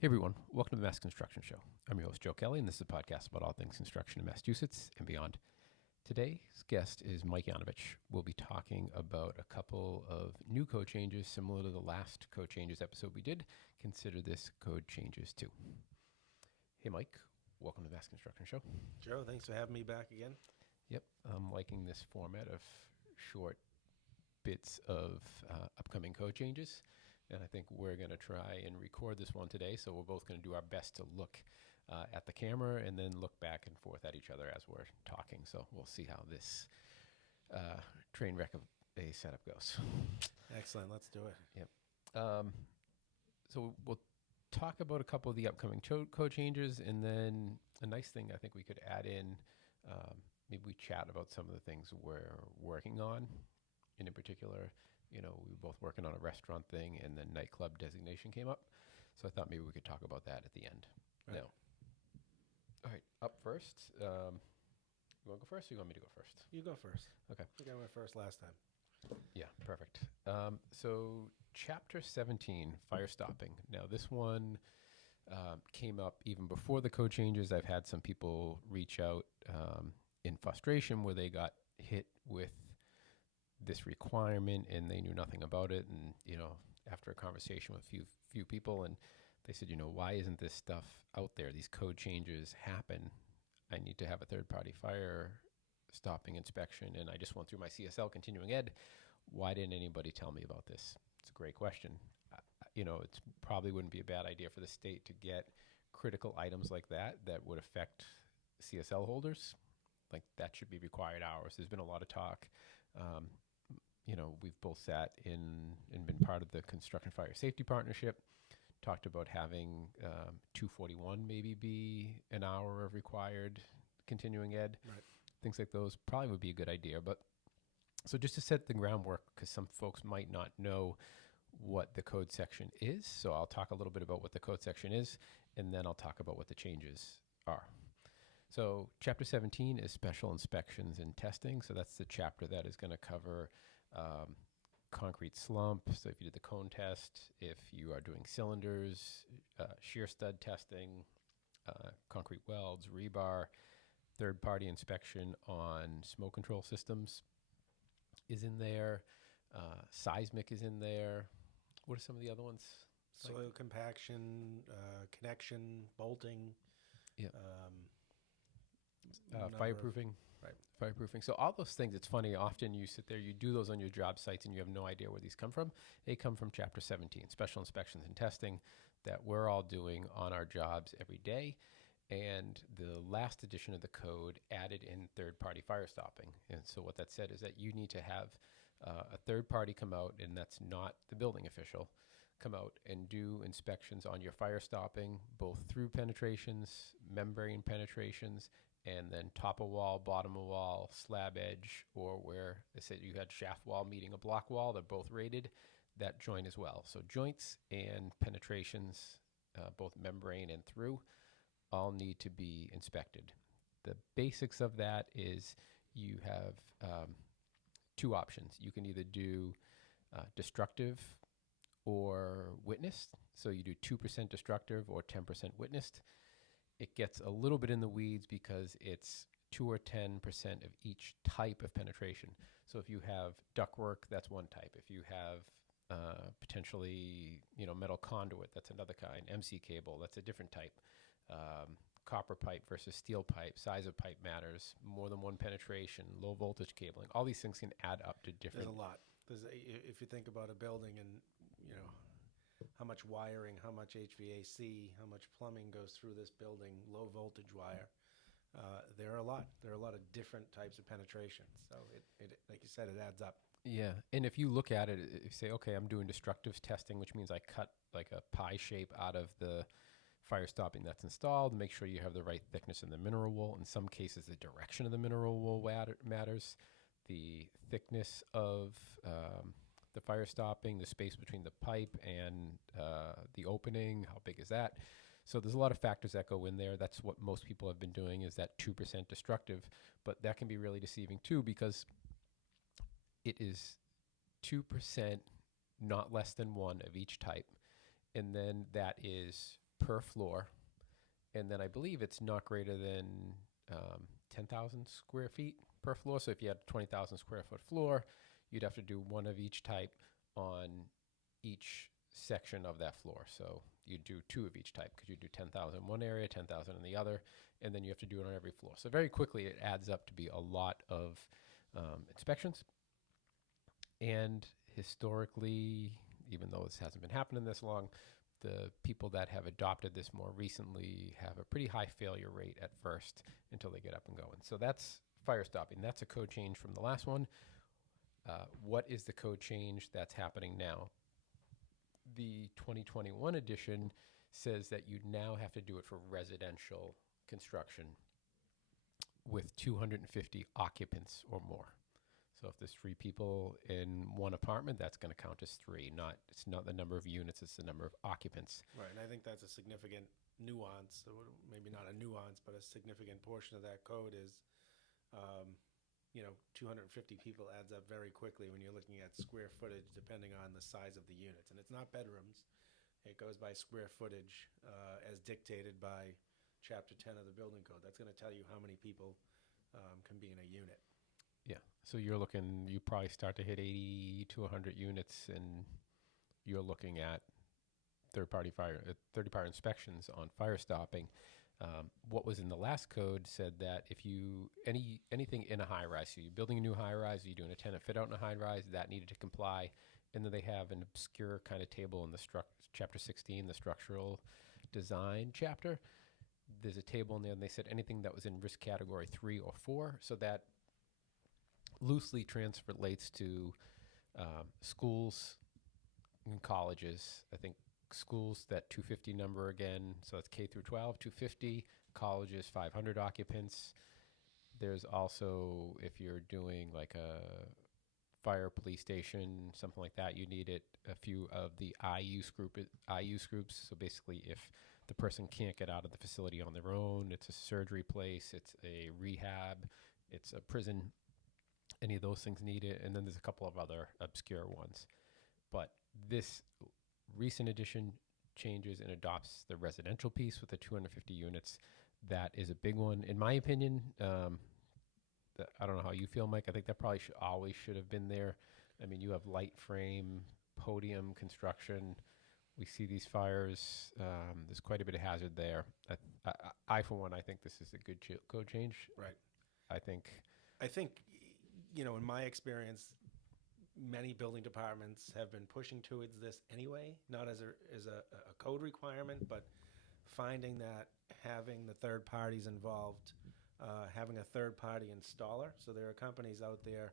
Hey everyone, welcome to the Mass Construction Show. I'm your host, Joe Kelly, and this is a podcast about all things construction in Massachusetts and beyond. Today's guest is Mike Yanovitch. We'll be talking about a couple of new code changes similar to the last code changes episode we did. Consider this code changes too. Hey Mike, welcome to the Mass Construction Show. Joe, thanks for having me back again. Yep, I'm liking this format of short bits of upcoming code changes. And I think we're going to try and record this one today. So we're both going to do our best to look at the camera and then look back and forth at each other as we're talking. So we'll see how this train wreck of a setup goes. Excellent. Let's do it. Yep. So we'll talk about a couple of the upcoming code changes. And then a nice thing I think we could add in, maybe we chat about some of the things we're working on. And in particular, we were both working on a restaurant thing, and then Nightclub designation came up. So I thought maybe we could talk about that at the end. Right. Now, all right, up first. You want to go first, or you want me to go first? You go first. Okay. I think I went first last time. Yeah, perfect. So Chapter 17, Firestopping. Now, this one came up even before the code changes. I've had some people reach out in frustration where they got hit with this requirement and they knew nothing about it. And, after a conversation with a few people, and they said, why isn't this stuff out there? These code changes happen. I need to have a third-party fire stopping inspection. And I just went through my CSL continuing ed. Why didn't anybody tell me about this? It's a great question. It probably wouldn't be a bad idea for the state to get critical items like that would affect CSL holders. Like that should be required hours. There's been a lot of talk. We've both sat in and been part of the Construction Fire Safety Partnership, talked about having 241 maybe be an hour of required continuing ed. Right. Things like those probably would be a good idea. But so just to set the groundwork, because some folks might not know what the code section is. So I'll talk a little bit about what the code section is, and then I'll talk about what the changes are. So Chapter 17 is special inspections and testing. So that's the chapter that is going to cover concrete slump. So if you did the cone test, if you are doing cylinders, shear stud testing, concrete welds, rebar, third-party inspection on smoke control systems is in there. Seismic is in there. What are some of the other ones? Soil compaction, connection, bolting. Yeah. Number Fireproofing. Right. Fireproofing. So all those things, it's funny, often you sit there, you do those on your job sites and you have no idea where these come from. They come from Chapter 17, special inspections and testing that we're all doing on our jobs every day. And the last edition of the code added in third-party fire stopping. And so what that said is that you need to have a third party come out, and that's not the building official, come out and do inspections on your fire stopping, both through penetrations, membrane penetrations, and then top of wall, bottom of wall, slab edge, or where they said you had shaft wall meeting a block wall, they're both rated, that joint as well. So joints and penetrations, both membrane and through, all need to be inspected. The basics of that is you have two options. You can either do destructive or witnessed. So you do 2% destructive or 10% witnessed. It gets a little bit in the weeds because it's 2 or 10% of each type of penetration. So if you have ductwork, that's one type. If you have potentially, metal conduit, that's another kind. MC cable, that's a different type. Copper pipe versus steel pipe, size of pipe matters, more than one penetration, low voltage cabling. All these things can add up to different. There's a lot. If you think about a building and, how much wiring, how much HVAC, how much plumbing goes through this building, low voltage wire, there are a lot. There are a lot of different types of penetrations. So it like you said, it adds up. Yeah, and if you look at it, if you say, okay, I'm doing destructive testing, which means I cut like a pie shape out of the fire stopping that's installed, make sure you have the right thickness in the mineral wool. In some cases, the direction of the mineral wool matters. The thickness of the fire stopping, the space between the pipe and the opening, how big is that? So there's a lot of factors that go in there. That's what most people have been doing, is that 2% destructive. But that can be really deceiving too, because it is 2%, not less than one of each type. And then that is per floor. And then I believe it's not greater than 10,000 square feet per floor. So if you had a 20,000 square foot floor, you'd have to do one of each type on each section of that floor. So you do two of each type because you do 10,000 in one area, 10,000 in the other, and then you have to do it on every floor. So very quickly, it adds up to be a lot of inspections. And historically, even though this hasn't been happening this long, the people that have adopted this more recently have a pretty high failure rate at first until they get up and going. So that's fire stopping. That's a code change from the last one. What is the code change that's happening now? The 2021 edition says that you now have to do it for residential construction with 250 occupants or more. So if there's 3 people in one apartment, that's going to count as 3. It's not the number of units, it's the number of occupants. Right, and I think that's a significant nuance, or maybe not a nuance, but a significant portion of that code is, 250 people adds up very quickly when you're looking at square footage, depending on the size of the units. And it's not bedrooms. It goes by square footage as dictated by Chapter 10 of the building code. That's going to tell you how many people can be in a unit. Yeah, so you probably start to hit 80 to 100 units, and you're looking at third-party fire inspections on fire stopping. What was in the last code said that if anything in a high-rise, so you're building a new high-rise, you're doing a tenant fit-out in a high-rise, that needed to comply. And then they have an obscure kind of table in the Chapter 16, the structural design chapter. There's a table in there, and they said anything that was in risk category 3 or 4, so that loosely translates to schools and colleges. I think schools, that 250 number again, so that's K through 12, 250, colleges, 500 occupants. There's also, if you're doing like a fire police station, something like that, you need a few of the IUs groups. So basically, if the person can't get out of the facility on their own, it's a surgery place, it's a rehab, it's a prison, any of those things need it. And then there's a couple of other obscure ones. But this recent edition changes and adopts the residential piece with the 250 units. That is a big one. In my opinion, I don't know how you feel, Mike. I think that probably always should have been there. I mean, you have light frame, podium construction. We see these fires. There's quite a bit of hazard there. I for one, I think this is a good code change. Right. I think, in my experience, many building departments have been pushing towards this anyway, not as a code requirement, but finding that having the third parties involved, having a third-party installer. So there are companies out there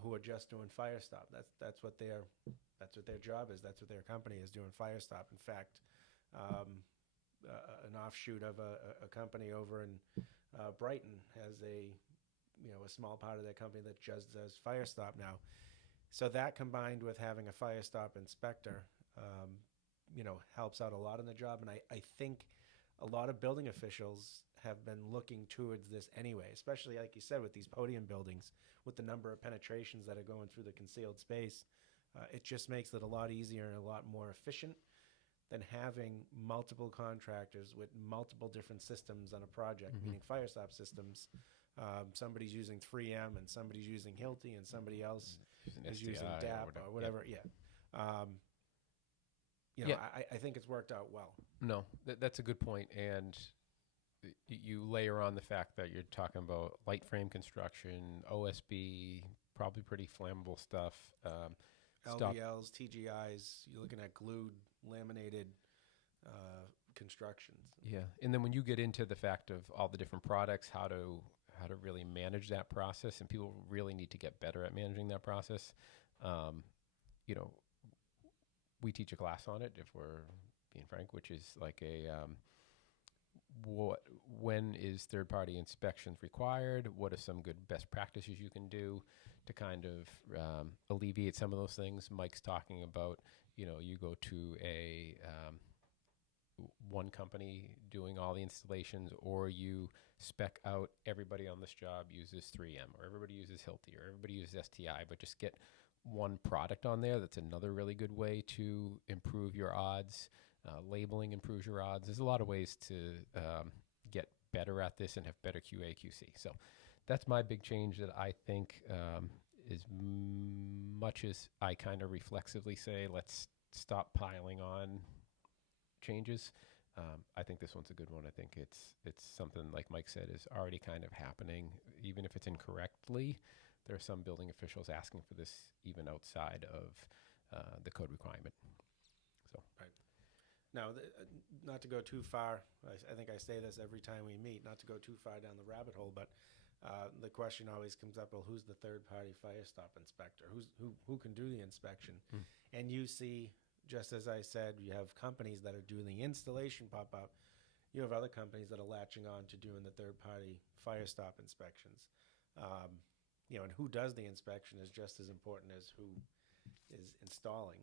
who are just doing Firestop. That's what their job is. That's what their company is, doing Firestop. In fact, an offshoot of a company over in Brighton has a small part of their company that just does Firestop now. So that combined with having a Firestop inspector, helps out a lot in the job. And I think a lot of building officials have been looking towards this anyway, especially like you said, with these podium buildings, with the number of penetrations that are going through the concealed space. It just makes it a lot easier and a lot more efficient than having multiple contractors with multiple different systems on a project, meaning Firestop systems. Somebody's using 3M and somebody's using Hilti and somebody else is using DAP or whatever. I think it's worked out well. No, that's a good point. And you layer on the fact that you're talking about light frame construction, OSB, probably pretty flammable stuff. LVLs, TGIs, you're looking at glued, laminated constructions. Yeah, and then when you get into the fact of all the different products, how to really manage that process, and people really need to get better at managing that process. We teach a class on it, if we're being frank, which is like when is third-party inspections required? What are some good best practices you can do to kind of alleviate some of those things? Mike's talking about, you go to one company doing all the installations, or you spec out everybody on this job uses 3M, or everybody uses Hilti, or everybody uses STI, but just get one product on there. That's another really good way to improve your odds. Labeling improves your odds. There's a lot of ways to get better at this and have better QA, QC. So that's my big change that I think is much as I kind of reflexively say, let's stop piling on changes. I think this one's a good one. I think it's something, like Mike said, is already kind of happening, even if it's incorrectly. There are some building officials asking for this even outside of the code requirement. So Right. Now, not to go too far, I think I say this every time we meet, not to go too far down the rabbit hole, but the question always comes up, well, who's the third-party Firestop inspector? Who can do the inspection? And you see, just as I said, you have companies that are doing the installation pop up. You have other companies that are latching on to doing the third-party Firestop inspections. And who does the inspection is just as important as who is installing.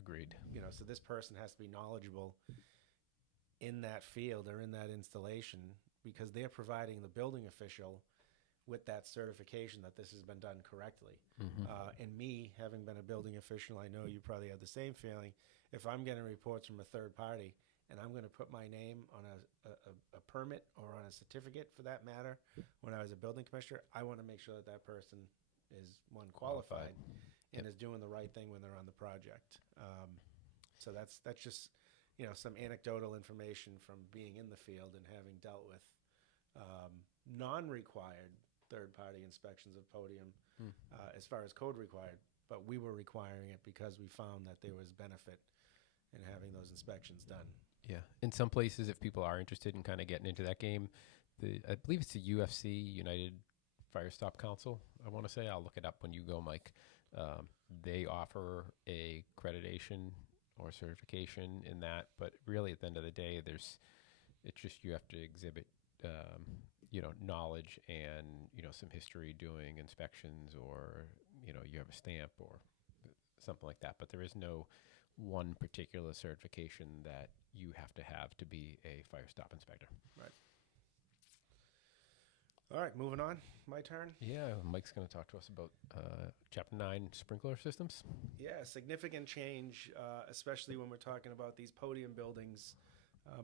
Agreed. So this person has to be knowledgeable in that field or in that installation, because they're providing the building official with that certification that this has been done correctly. And me, having been a building official, I know you probably have the same feeling. If I'm getting reports from a third party and I'm going to put my name on a permit or on a certificate, for that matter, when I was a building commissioner, I want to make sure that that person is, one, qualified and is doing the right thing when they're on the project. So that's just some anecdotal information from being in the field and having dealt with non-required third-party inspections of podium as far as code required, but we were requiring it because we found that there was benefit in having those inspections done. Yeah. In some places, if people are interested in kind of getting into that game, I believe it's the UFC, United Firestop Council, I want to say. I'll look it up when you go, Mike. They offer a accreditation or certification in that, but really at the end of the day, it's just you have to exhibit knowledge and some history doing inspections, or you have a stamp or something like that. But there is no one particular certification that you have to be a Firestop inspector. Right. All right, moving on. My turn. Yeah, Mike's going to talk to us about Chapter 9 sprinkler systems. Yeah, significant change, especially when we're talking about these podium buildings,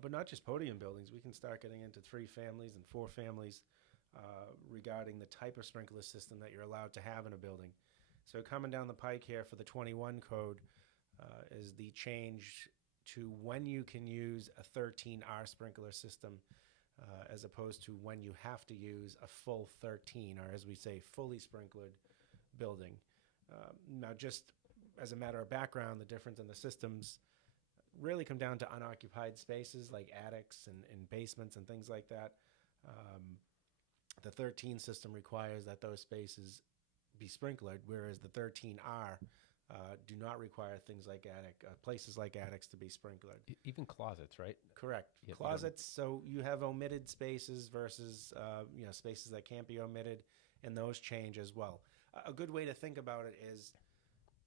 but not just podium buildings. We can start getting into 3 families and 4 families regarding the type of sprinkler system that you're allowed to have in a building. So coming down the pike here for the 21 code is the change to when you can use a 13R sprinkler system as opposed to when you have to use a full 13, or as we say, fully sprinklered building. Now, just as a matter of background, the difference in the systems really come down to unoccupied spaces like attics and basements and things like that. The 13 system requires that those spaces be sprinklered, whereas the 13R do not require things like places like attics to be sprinklered. Even closets, right? Correct. Yep. Closets, so you have omitted spaces versus spaces that can't be omitted, and those change as well. A good way to think about it is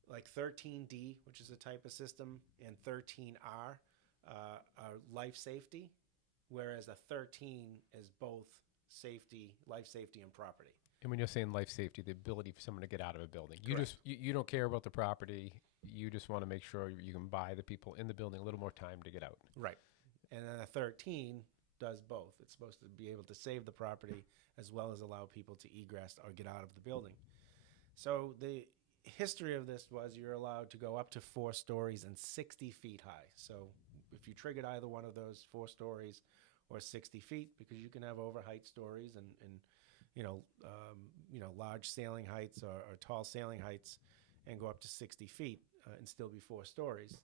like 13D, which is a type of system, and 13R are life safety, whereas a 13 is both safety, life safety, and property. And when you're saying life safety, the ability for someone to get out of a building. Correct. You don't care about the property. You just want to make sure you can buy the people in the building a little more time to get out. Right. And then a 13 does both. It's supposed to be able to save the property as well as allow people to egress or get out of the building. So the history of this was you're allowed to go up to 4 stories and 60 feet high. So if you triggered either one of those 4 stories or 60 feet, because you can have overheight stories and large ceiling heights or tall ceiling heights and go up to 60 feet and still be 4 stories.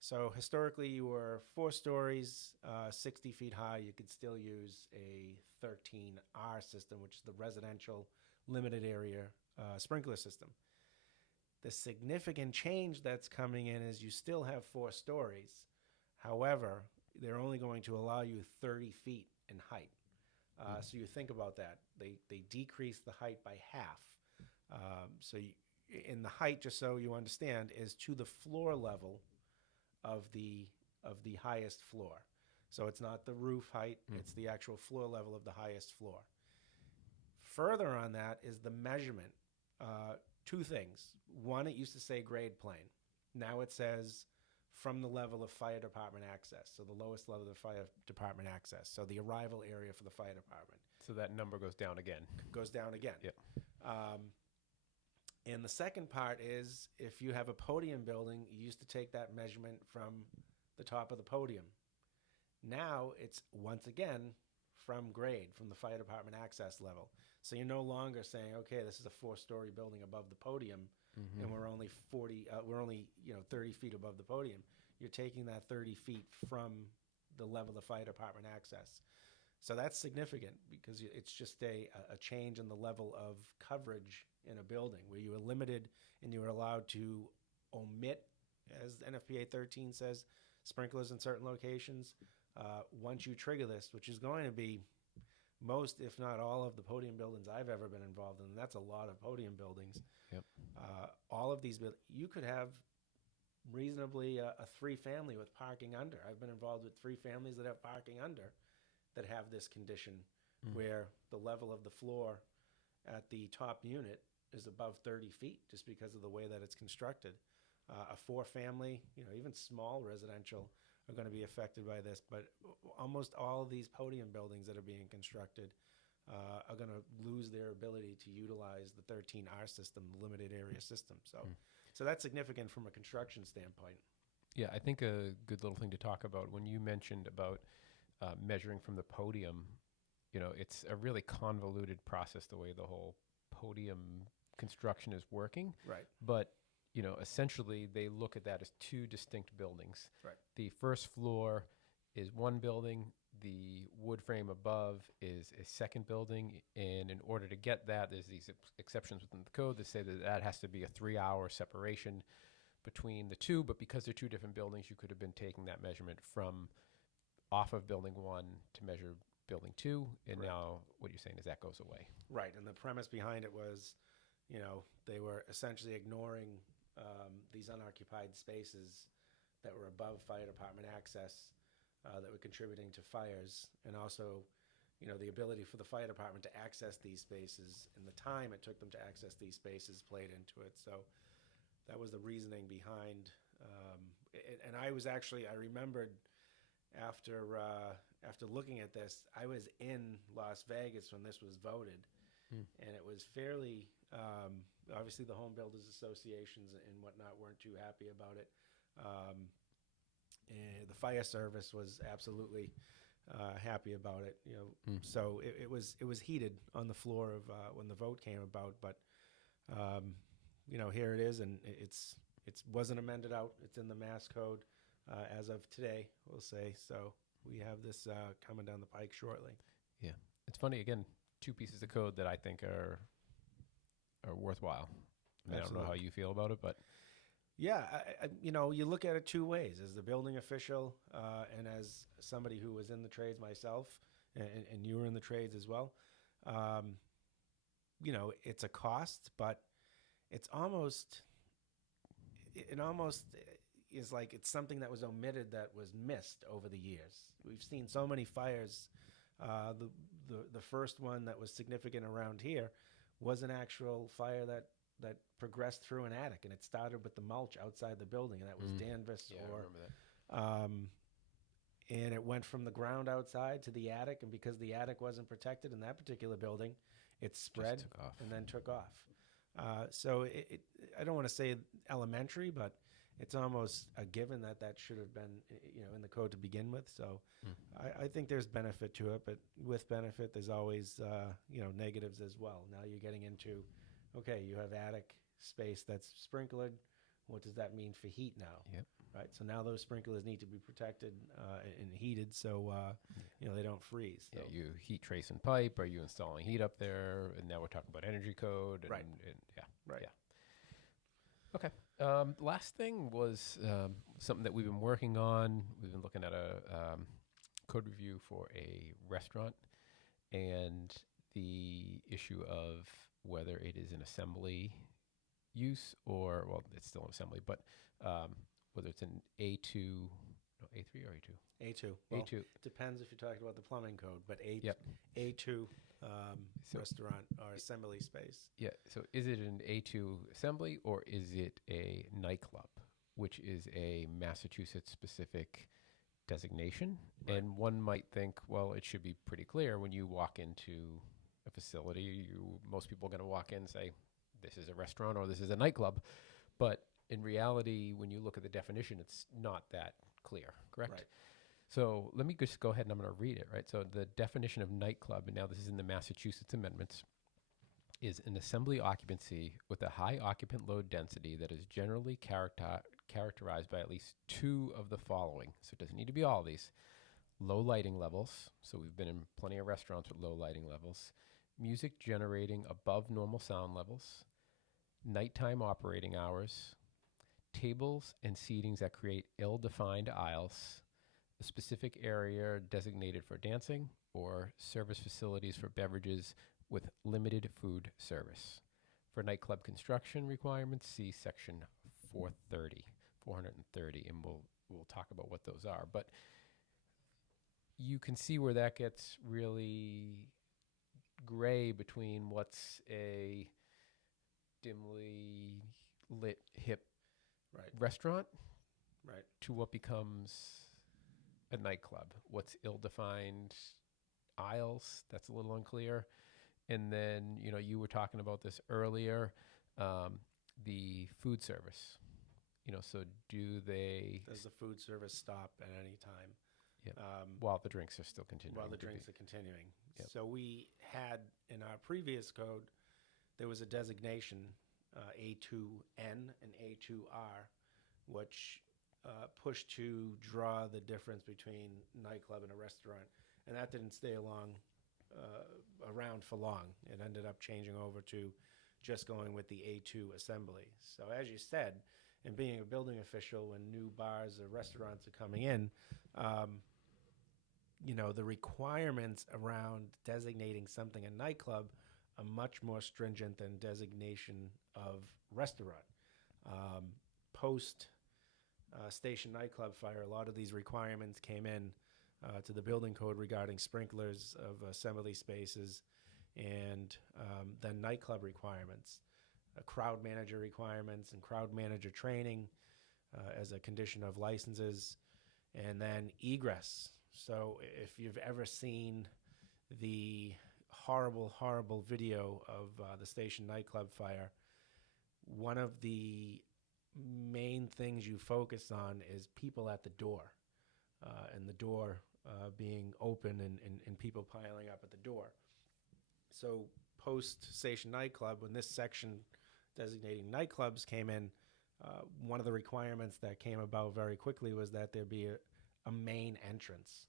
So historically, you were 4 stories, 60 feet high. You could still use a 13R system, which is the residential limited area sprinkler system. The significant change that's coming in is you still have 4 stories. However, they're only going to allow you 30 feet in height. So you think about that. They decrease the height by half. In the height, just so you understand, is to the floor level of the highest floor. So it's not the roof height, it's the actual floor level of the highest floor. Further on that is the measurement. 2 things. One, it used to say grade plane. Now it says from the level of fire department access. So the lowest level of fire department access. So the arrival area for the fire department So that number goes down again. goes down again. Yep. And the second part is if you have a podium building, you used to take that measurement from the top of the podium. Now it's once again from grade, from the fire department access level. So you're no longer saying, okay, this is a 4-story building above the podium, and we're only 30 feet above the podium. You're taking that 30 feet from the level of fire department access. So that's significant because it's just a change in the level of coverage in a building where you were limited and you were allowed to omit, as NFPA 13 says, sprinklers in certain locations. Once you trigger this, which is going to be most, if not all, of the podium buildings I've ever been involved in, and that's a lot of podium buildings. Yep. All of these, you could have reasonably a 3-family with parking under. I've been involved with 3 families that have parking under that have this condition where the level of the floor at the top unit is above 30 feet just because of the way that it's constructed. A 4-family, even small residential are going to be affected by this, but almost all of these podium buildings that are being constructed are going to lose their ability to utilize the 13R system, the limited area system. So that's significant from a construction standpoint. Yeah, I think a good little thing to talk about when you mentioned about measuring from the podium, it's a really convoluted process the way the whole podium construction is working. Right. But essentially they look at that as 2 distinct buildings. Right. The first floor is one building, the wood frame above is a second building, and in order to get that, there's these exceptions within the code that say that has to be a 3-hour separation between the 2, but because they're 2 different buildings, you could have been taking that measurement from off of building 1 to measure building 2, and Correct. now what you're saying is that goes away. Right, and the premise behind it was, they were essentially ignoring these unoccupied spaces that were above fire department access that were contributing to fires, and also, the ability for the fire department to access these spaces and the time it took them to access these spaces played into it. So that was the reasoning behind, and I remembered after looking at this, I was in Las Vegas when this was voted, and it was fairly, obviously the home builders associations and whatnot weren't too happy about it. And the fire service was absolutely happy about it. So it was heated on the floor of when the vote came about. But here it is, and it wasn't amended out. It's in the Mass Code as of today, we'll say. So we have this coming down the pike shortly. Yeah, it's funny. Again, 2 pieces of code that I think are worthwhile. I don't know how you feel about it, but yeah, you look at it 2 ways: as the building official and as somebody who was in the trades myself, and you were in the trades as well. It's a cost, but it almost is like it's something that was omitted, that was missed over the years. We've seen so many fires. The first one that was significant around here was an actual fire that progressed through an attic, and it started with the mulch outside the building, and that was Danvers. I remember that. And it went from the ground outside to the attic, and because the attic wasn't protected in that particular building, it spread and then took off. So I don't want to say elementary, but it's almost a given that should have been, in the code to begin with. So I think there's benefit to it, but with benefit, there's always, negatives as well. Now you're getting into, okay, you have attic space that's sprinklered. What does that mean for heat now? Yep. Right. So now those sprinklers need to be protected and heated so, they don't freeze. So. Yeah, you heat trace and pipe. Are you installing heat up there? And now we're talking about energy code. And, Right. Right. Yeah. Okay. Last thing was something that we've been working on. We've been looking at a code review for a restaurant, and the issue of whether it is an assembly use or, well, it's still an assembly, but whether it's an A2, no, A3 or A2? A2. Well, A2. Depends if you're talking about the plumbing code, but Yep. A2 So- restaurant or assembly space. Yeah. So is it an A2 assembly or is it a nightclub? which is a Massachusetts-specific designation. Right. And one might think, well, it should be pretty clear when you walk into a facility. Most people are going to walk in and say, this is a restaurant or this is a nightclub. But in reality, when you look at the definition, it's not that clear, correct? Right. So let me just go ahead and I'm going to read it, right? So the definition of nightclub, and now this is in the Massachusetts amendments, is an assembly occupancy with a high occupant load density that is generally characterized by at least two of the following. So it doesn't need to be all of these. Low lighting levels. So we've been in plenty of restaurants with low lighting levels. Music generating above normal sound levels. Nighttime operating hours. Tables and seatings that create ill-defined aisles. A specific area designated for dancing, or service facilities for beverages with limited food service. For nightclub construction requirements, see section 430, and we'll talk about what those are. But you can see where that gets really gray between what's a dimly lit, hip Right. restaurant Right. to what becomes a nightclub. What's ill-defined aisles, that's a little unclear. And then, you were talking about this earlier, the food service. So does the food service stop at any time? Yep. While the drinks are still continuing? While the drinks are continuing. Yep. So we had, in our previous code, there was a designation, A2N and A2R, which pushed to draw the difference between nightclub and a restaurant. And that didn't stay around for long. It ended up changing over to just going with the A2 assembly. So as you said, and being a building official, when new bars or restaurants are coming in, the requirements around designating something a nightclub are much more stringent than designation of restaurant. Post station nightclub fire, a lot of these requirements came in to the building code regarding sprinklers of assembly spaces, and then nightclub requirements, crowd manager requirements and crowd manager training as a condition of licenses, and then egress. So if you've ever seen the horrible, horrible video of the station nightclub fire, one of the main things you focus on is people at the door, and the door being open and people piling up at the door. So post-station nightclub, when this section designating nightclubs came in, one of the requirements that came about very quickly was that there be a main entrance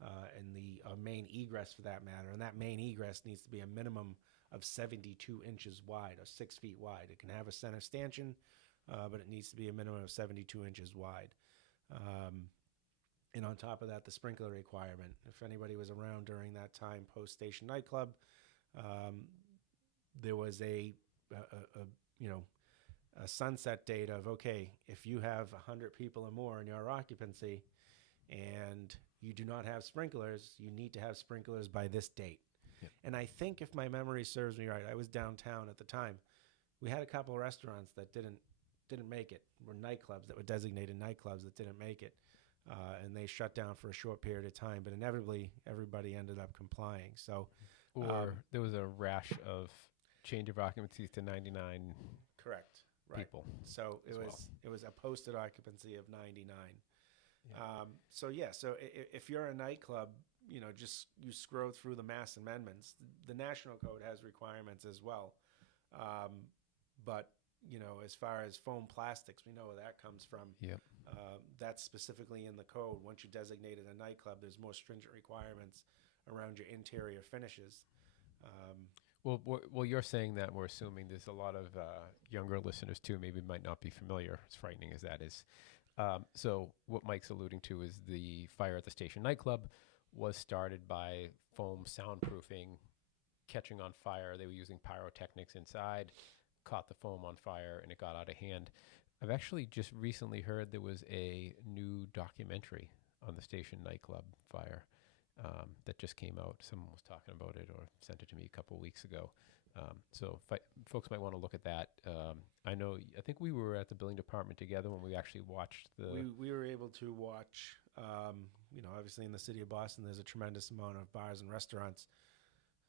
and the main egress for that matter. And that main egress needs to be a minimum of 72 inches wide or 6 feet wide. It can have a center stanchion, but it needs to be a minimum of 72 inches wide. And on top of that, the sprinkler requirement. If anybody was around during that time post-station nightclub, there was a sunset date of, okay, if you have 100 people or more in your occupancy and you do not have sprinklers, you need to have sprinklers by this date. Yep. And I think, if my memory serves me right, I was downtown at the time. We had a couple of restaurants that didn't make it, were nightclubs that were designated nightclubs that didn't make it. And they shut down for a short period of time, but inevitably everybody ended up complying. So, or there was a rash of change of occupancies to 99 correct, right. people. So it was a posted occupancy of 99. Yeah. So if you're a nightclub, just you scroll through the mass amendments. The national code has requirements as well, but as far as foam plastics, we know where that comes from. Yep. That's specifically in the code. Once you designate it a nightclub, there's more stringent requirements around your interior finishes. Well, you're saying that. We're assuming there's a lot of younger listeners too, maybe might not be familiar, as frightening as that is. So what Mike's alluding to is the fire at the station nightclub was started by foam soundproofing, catching on fire. They were using pyrotechnics inside, caught the foam on fire, and it got out of hand. I've actually just recently heard there was a new documentary on the station nightclub fire that just came out. Someone was talking about it or sent it to me a couple of weeks ago. So folks might want to look at that. I think we were at the building department together when we actually watched We were able to watch, obviously in the city of Boston, there's a tremendous amount of bars and restaurants.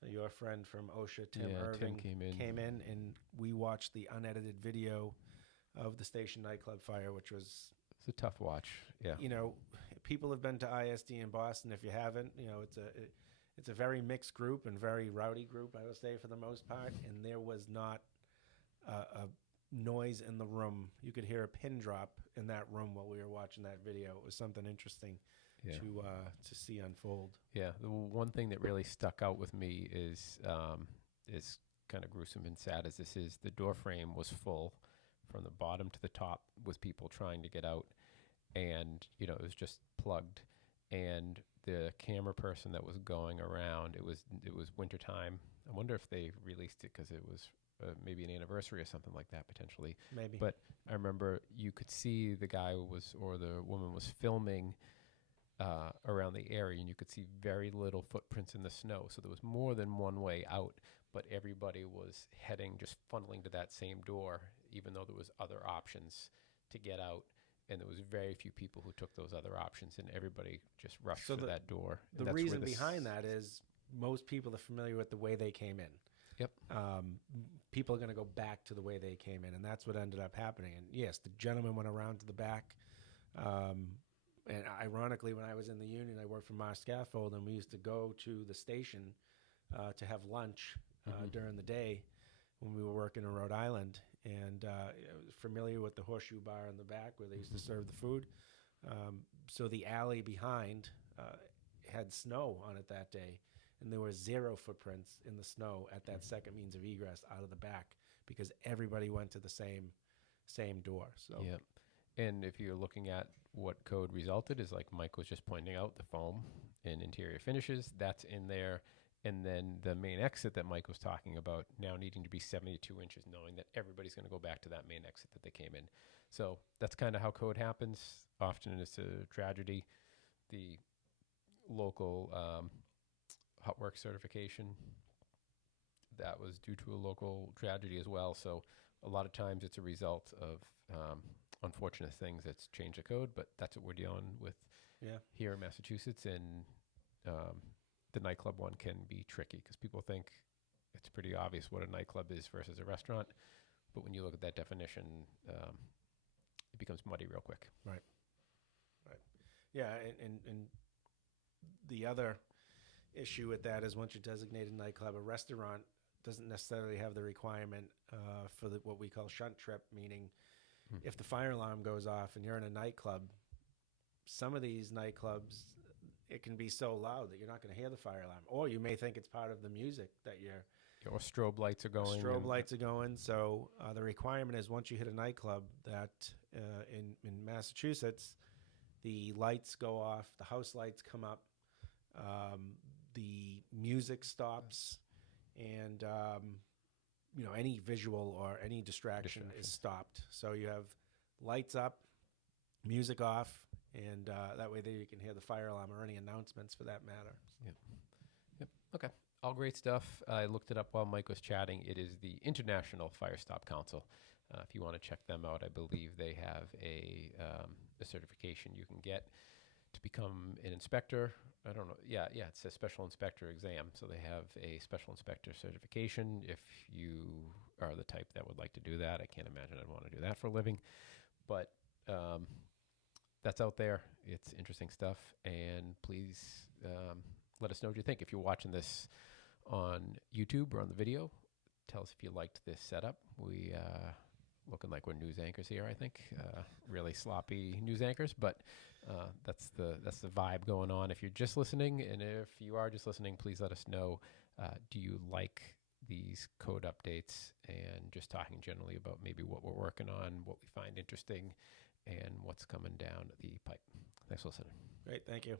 Your friend from OSHA, Tim Irving, came in, and we watched the unedited video of the Station Nightclub fire, which was... It's a tough watch. Yeah. People have been to ISD in Boston. If you haven't, it's a very mixed group and very rowdy group, I would say, for the most part. And there was not a noise in the room. You could hear a pin drop in that room while we were watching that video. It was something interesting to see unfold. Yeah, the one thing that really stuck out with me is kind of gruesome and sad as this is. The door frame was full from the bottom to the top with people trying to get out, and it was just plugged. And the camera person that was going around, it was wintertime. I wonder if they released it because it was maybe an anniversary or something like that potentially. Maybe. But I remember you could see the guy or the woman was filming around the area, and you could see very little footprints in the snow. So there was more than one way out, but everybody was heading, just funneling to that same door, even though there was other options to get out. And there was very few people who took those other options, and everybody just rushed for that door. The reason behind that is most people are familiar with the way they came in. Yep. People are going to go back to the way they came in, and that's what ended up happening. And yes, the gentleman went around to the back. And ironically, when I was in the union, I worked for Mars Scaffold, and we used to go to the station to have lunch during the day when we were working in Rhode Island. And I was familiar with the horseshoe bar in the back where they used to serve the food. So the alley behind had snow on it that day, and there were 0 footprints in the snow at that second means of egress out of the back because everybody went to the same door. So yeah. And if you're looking at what code resulted, is like Mike was just pointing out, the foam and interior finishes, that's in there. And then the main exit that Mike was talking about now needing to be 72 inches, knowing that everybody's going to go back to that main exit that they came in. So that's kind of how code happens. Often it's a tragedy. The local hot work certification, that was due to a local tragedy as well. So a lot of times it's a result of unfortunate things that's changed the code, but that's what we're dealing with here in Massachusetts. And the nightclub one can be tricky because people think it's pretty obvious what a nightclub is versus a restaurant. But when you look at that definition, it becomes muddy real quick. Right. Yeah, and the other issue with that is once you're designated nightclub, a restaurant doesn't necessarily have the requirement for what we call shunt trip, meaning if the fire alarm goes off and you're in a nightclub, some of these nightclubs, it can be so loud that you're not going to hear the fire alarm, or you may think it's part of the music that or strobe lights are going. So the requirement is once you hit a nightclub that in Massachusetts, the lights go off, the house lights come up, the music stops, and any visual or any distraction is stopped. So you have lights up, music off, and that way there you can hear the fire alarm or any announcements for that matter. Yep. Okay. All great stuff. I looked it up while Mike was chatting. It is the International Firestop Council. If you want to check them out, I believe they have a certification you can get to become an inspector. I don't know. Yeah, it's a special inspector exam. So they have a special inspector certification. If you are the type that would like to do that, I can't imagine I'd want to do that for a living. But that's out there. It's interesting stuff. And please let us know what you think. If you're watching this on YouTube or on the video, tell us if you liked this setup. We looking like we're news anchors here, I think. Really sloppy news anchors, but that's the vibe going on. If you're just listening, and if you are just listening, please let us know. Do you like these code updates and just talking generally about maybe what we're working on, what we find interesting, and what's coming down the pipe? Thanks for listening. Great, thank you.